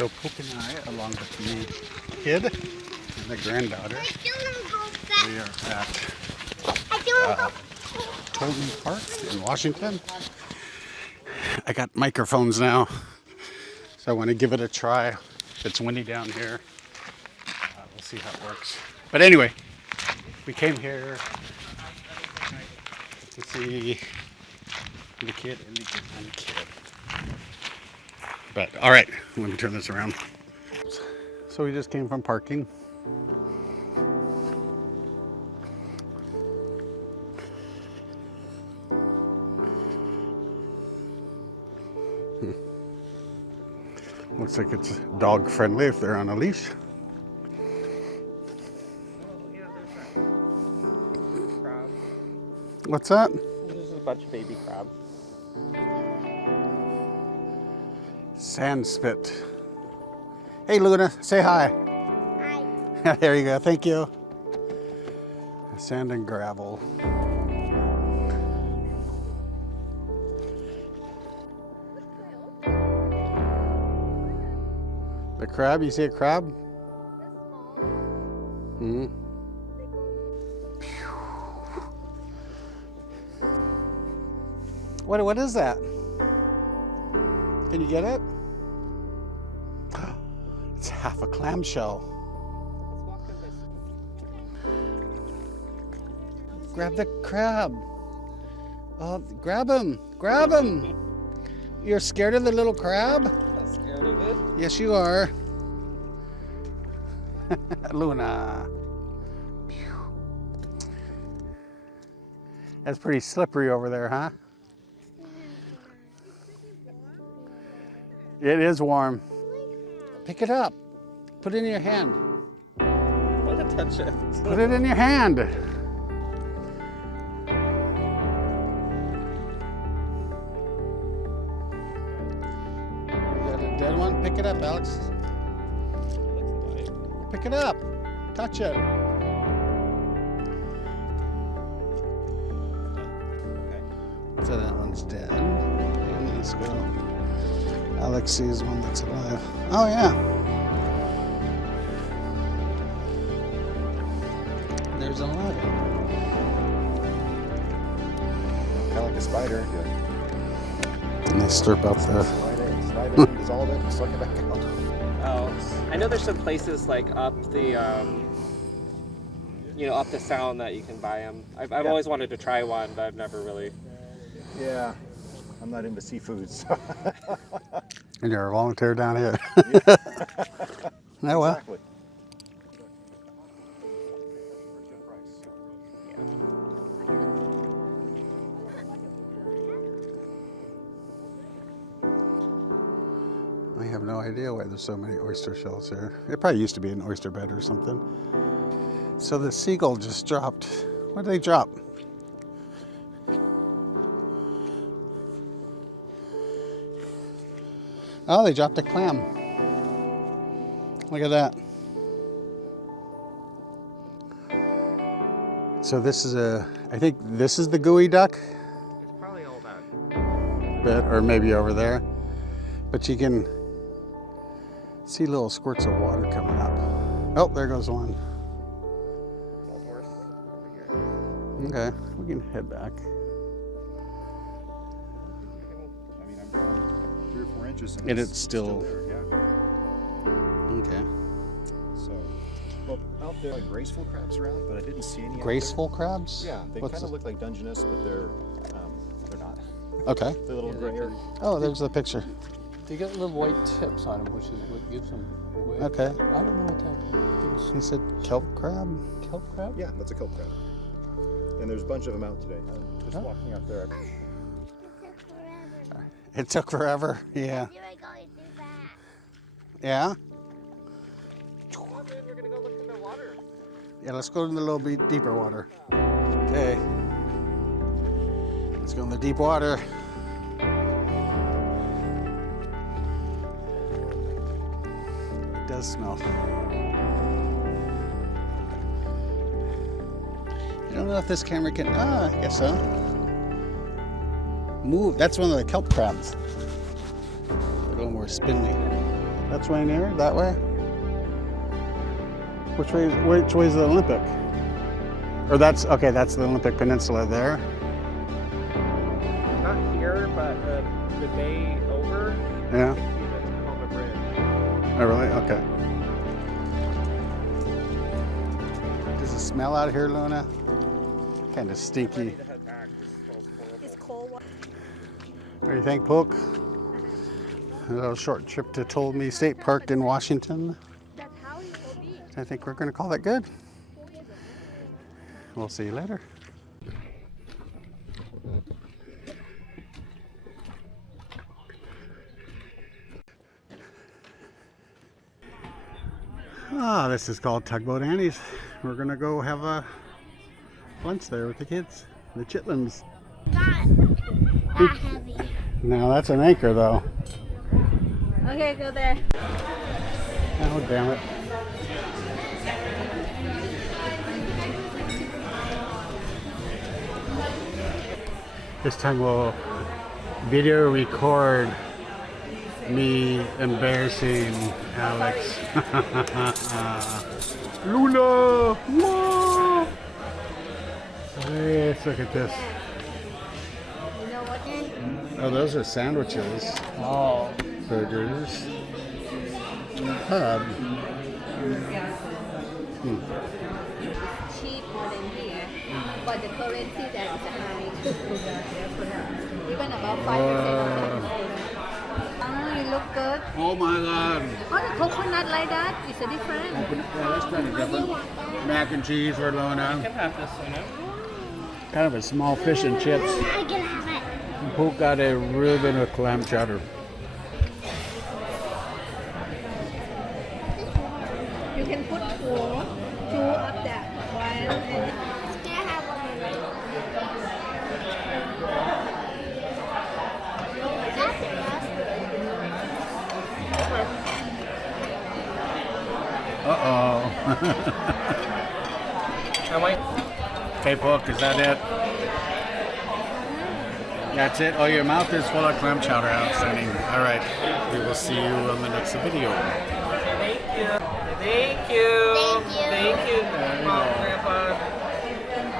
So Pope and I, along with the kid and the granddaughter, we are at Tolmie Park in Washington. I got microphones now, so I want to give it a try. If it's windy down here, we'll see how it works. But anyway, we came here to see the kid and the kid. But all right, let me turn this around. So we just came from parking. Looks like it's dog friendly if they're on a leash. What's that? There's a bunch of baby crabs. Sand spit. Hey Luna, say hi. Hi. There you go, thank you. Sand and gravel. The crab, you see a crab? Mm-hmm. What is that? Can you get it? It's half a clamshell. Grab the crab. Oh, grab him. Grab him. You're scared of the little crab? I'm not scared of it. Yes, you are. Luna. That's pretty slippery over there, huh? It is warm. Pick it up. Put it in your hand. I want to touch it. Put it in your hand. You got a dead one? Pick it up, Alex. Pick it up. Touch it. Okay. So that one's dead. And let's go. Alex sees one that's alive. Oh yeah. There's another one. Kind of like a spider. And they slurp out the... Slide in, dissolve it, and suck it back out. Oh, I know there's some places like up the, up the sound that you can buy them. I've always wanted to try one, but I've never really. Yeah, I'm not into seafood, so. And you're a volunteer down here. Yeah. Oh well. Exactly. I have no idea why there's so many oyster shells here. It probably used to be an oyster bed or something. So the seagull just dropped. What did they drop? Oh, they dropped a clam. Look at that. So this is I think this is the gooey duck It's probably all that. bed, or maybe over there. But you can see little squirts of water coming up. Oh, there goes one. Old horse over here. Okay, we can head back. I mean, I'm down 3 or 4 inches, And it's still there. Yeah. Okay. So, well, out there are graceful crabs around, but I didn't see any. Graceful crabs? Out there. Yeah, they What's kind of this? look like Dungeness, but they're not. Okay. They're a little grayer. Oh, there's the picture. They got little white tips on them, which is what gives them away. Okay. I don't know what type of He said kelp crab? kelp crab? Yeah, that's a kelp crab. And there's a bunch of them out today. I'm just walking out there. It took forever. Yeah. Yeah? Come on, man, we're gonna go look in the water. Yeah, let's go in the little bit deeper water. Okay. Let's go in the deep water. It does smell. I don't know if this camera can, I guess so. Move, that's one of the kelp crabs. A little more spindly. That's way near, that way? Which way is the Olympic? Or that's, okay, that's the Olympic Peninsula there. Not here, but the bay over. Yeah. You see the Tacoma Bridge. Oh, really? Okay. Does it smell out here, Luna? Kind of stinky. Need to head back. This smells horrible. It's cold water. What do you think, Poke? A little short trip to Tolmie State Park in Washington. That's how it will be. I think we're going to call that good. We'll see you later. Ah, this is called Tugboat Annie's. We're going to go have a lunch there with the kids, the chitlins. Not that heavy. Now that's an anchor though. Okay, go there. Oh, damn it. This time we'll video record me embarrassing Alex. Luna! Whoa! Let's look at this. You know what? Oh, those are sandwiches. Oh. Burgers. Pub. Cheap more than here, but the currency there is high. Even about 5%. Oh, you look good. Oh my god. Oh, the coconut like that is a different. Yeah, that's kind of different. Mac and cheese for Luna. You can have this, you know. Kind of a small fish and chips. I can have it. Poke got a ribbon of clam chowder. You can put two up there. One and still have one. Uh-oh. Okay, Poke, is that it? That's it? Oh, your mouth is full of clam chowder. Outstanding. All right. We will see you on the next video. Thank you. Thank you. Thank you. Thank you, Mom, Grandpa.